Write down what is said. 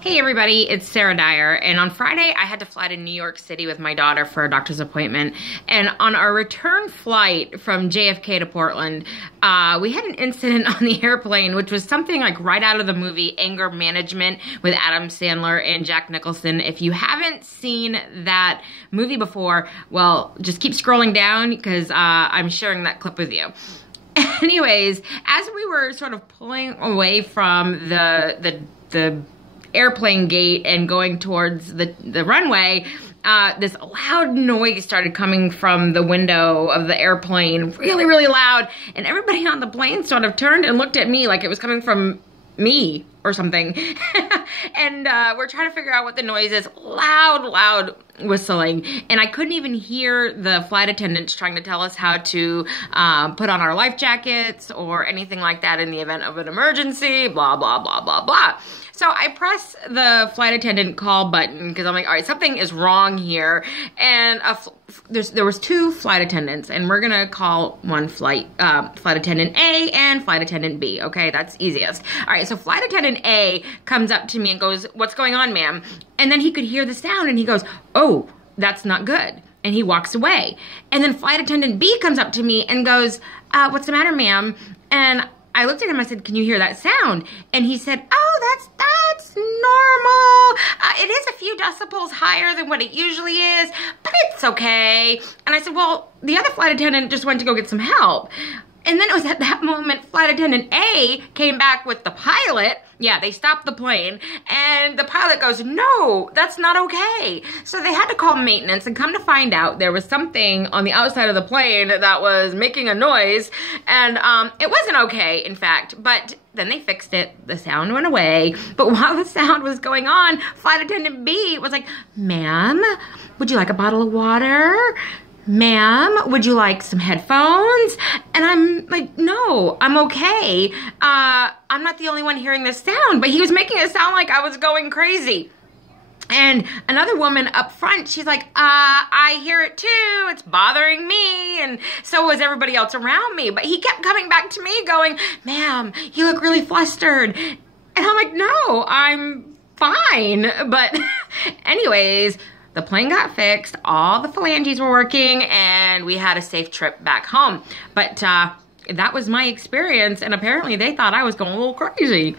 Hey everybody, it's Sarah Dyer, and on Friday I had to fly to New York City with my daughter for a doctor's appointment, and on our return flight from JFK to Portland, we had an incident on the airplane, which was something like right out of the movie Anger Management with Adam Sandler and Jack Nicholson. If you haven't seen that movie before, well, just keep scrolling down because I'm sharing that clip with you. Anyways, as we were sort of pulling away from the airplane gate and going towards the runway, this loud noise started coming from the window of the airplane, really, really loud, and everybody on the plane sort of turned and looked at me like it was coming from me or something. And we're trying to figure out what the noise is. Loud whistling. And I couldn't even hear the flight attendants trying to tell us how to put on our life jackets or anything like that in the event of an emergency, blah, blah, blah, blah, blah. So I press the flight attendant call button because I'm like, all right, something is wrong here. And there was two flight attendants, and we're gonna call one flight attendant A and flight attendant B. Okay, that's easiest. All right, so flight attendant A comes up to me and goes, "What's going on, ma'am?" And then he could hear the sound, and he goes, "Oh, that's not good." And he walks away. And then flight attendant B comes up to me and goes, "What's the matter, ma'am?" And I looked at him, I said, "Can you hear that sound?" And he said, "Oh, that's normal. It is a few decibels higher than what it usually is, but it's okay." And I said, "Well, the other flight attendant just went to go get some help." And then it was at that moment, flight attendant A came back with the pilot. Yeah, they stopped the plane, and the pilot goes, "No, that's not okay." So they had to call maintenance, and come to find out there was something on the outside of the plane that was making a noise, and it wasn't okay, in fact, but then they fixed it. The sound went away, but while the sound was going on, flight attendant B was like, "Ma'am, would you like a bottle of water? Ma'am, would you like some headphones?" And I'm like, "No, I'm okay. I'm not the only one hearing this sound," but he was making it sound like I was going crazy. And another woman up front, she's like, "I hear it too, it's bothering me," and so was everybody else around me. But he kept coming back to me going, "Ma'am, you look really flustered." And I'm like, "No, I'm fine." But anyways, the plane got fixed, all the phalanges were working, and we had a safe trip back home. But that was my experience, and apparently they thought I was going a little crazy.